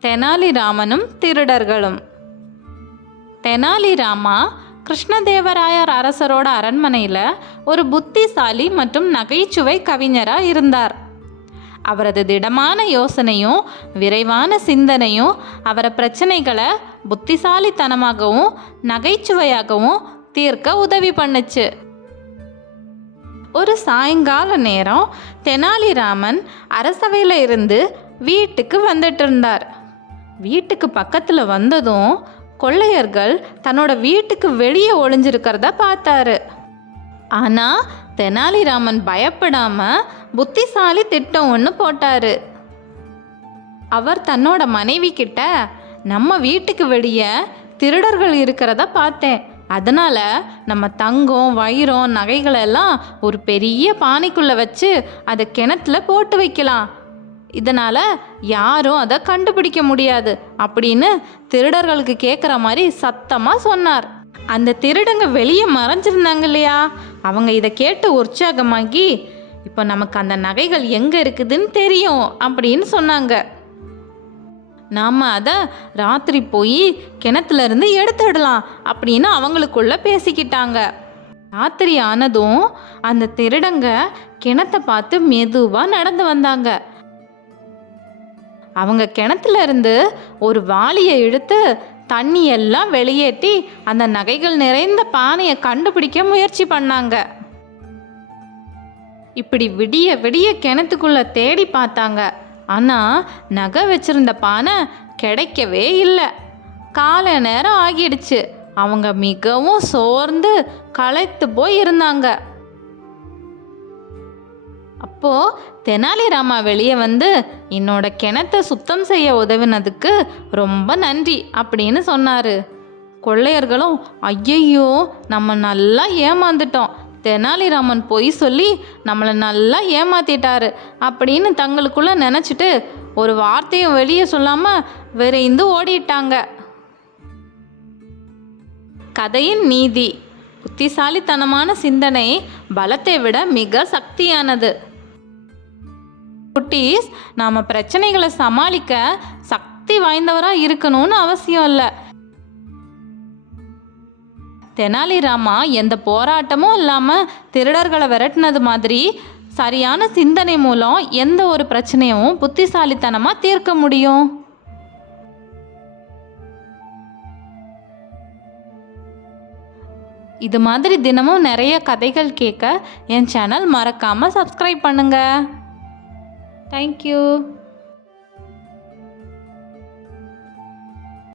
தெனாலிராமனும் திருடர்களும். தெனாலிராமா கிருஷ்ணதேவராயர் அரசரோட அரண்மனையில் ஒரு புத்திசாலி மற்றும் நகைச்சுவை கவிஞராக இருந்தார். அவரது திடமான யோசனையும் விரைவான சிந்தனையும் அவரை பிரச்சனைகளை புத்திசாலித்தனமாகவும் நகைச்சுவையாகவும் தீர்க்க உதவி பண்ணுச்சு. ஒரு சாயங்கால நேரம் தெனாலிராமன் அரசவையில் இருந்து வீட்டுக்கு வந்துட்டு இருந்தார். வீட்டுக்கு பக்கத்தில் வந்ததும் கொள்ளையர்கள் தன்னோட வீட்டுக்கு வெளியே ஒளிஞ்சிருக்கிறத பார்த்தாரு. ஆனால் தெனாலிராமன் பயப்படாம புத்திசாலி திட்டம் ஒன்று போட்டாரு. அவர் தன்னோட மனைவி கிட்ட நம்ம வீட்டுக்கு வெளியே திருடர்கள் இருக்கிறத பார்த்தேன். அதனால் நம்ம தங்கம் வைரம் நகைகளை எல்லாம் ஒரு பெரிய பானைக்குள்ளே வச்சு அதை கிணத்துல போட்டு வைக்கலாம். இதனால் யாரும் அதை கண்டுபிடிக்க முடியாது அப்படின்னு திருடர்களுக்கு கேட்குற மாதிரி சத்தமாக சொன்னார். அந்த திருடங்க வெளியே மறைஞ்சிருந்தாங்க இல்லையா? அவங்க இதை கேட்டு உற்சாகமாகி இப்போ நமக்கு அந்த நகைகள் எங்கே இருக்குதுன்னு தெரியும் அப்படின்னு சொன்னாங்க. நாம் அதை ராத்திரி போய் கிணத்துலேருந்து எடுத்துடலாம் அப்படின்னு அவங்களுக்குள்ள பேசிக்கிட்டாங்க. ராத்திரி ஆனதும் அந்த திருடங்க கிணத்தை பார்த்து மெதுவாக நடந்து வந்தாங்க. அவங்க கிணத்துல இருந்து ஒரு வாளியை இழுத்து தண்ணி எல்லாம் வெளியேற்றி அந்த நகைகள் நிறைந்த பானையை கண்டுபிடிக்க முயற்சி பண்ணாங்க. இப்படி விடிய விடிய கிணத்துக்குள்ள தேடி பார்த்தாங்க. ஆனால் நகை வச்சிருந்த பானை கிடைக்கவே இல்லை. காலை நேரம் ஆகிடுச்சு. அவங்க மிகவும் சோர்ந்து களைத்து போய் இருந்தாங்க அப்போ தெனாலிராமா வெளியே வந்து என்னோட கிணத்தை சுத்தம் செய்ய உதவினதுக்கு ரொம்ப நன்றி அப்படின்னு சொன்னாரு. கொள்ளையர்களும் ஐயையோ நம்ம நல்லா ஏமாந்துட்டோம். தெனாலிராமன் பொய் சொல்லி நம்மளை நல்லா ஏமாத்திட்டாரு அப்படின்னு தங்களுக்குள்ள நினச்சிட்டு ஒரு வார்த்தையும் வெளியே சொல்லாமல் விரைந்து ஓடிட்டாங்க. கதையின் நீதி. புத்திசாலித்தனமான சிந்தனை பலத்தை விட மிக சக்தியானது. குட்டீஸ் நாம் பிரச்சனைகளை சமாளிக்க சக்தி வாய்ந்தவராக இருக்கணும்னு அவசியம் இல்லை. தெனாலிராமா எந்த போராட்டமும் இல்லாமல் திருடர்களை விரட்டினது மாதிரி சரியான சிந்தனை மூலம் எந்த ஒரு பிரச்சனையும் புத்திசாலித்தனமாக தீர்க்க முடியும்? இது மாதிரி தினமும் நிறைய கதைகள் கேட்க என் சேனல் மறக்காமல் சப்ஸ்கிரைப் பண்ணுங்கள் தேங்க்யூ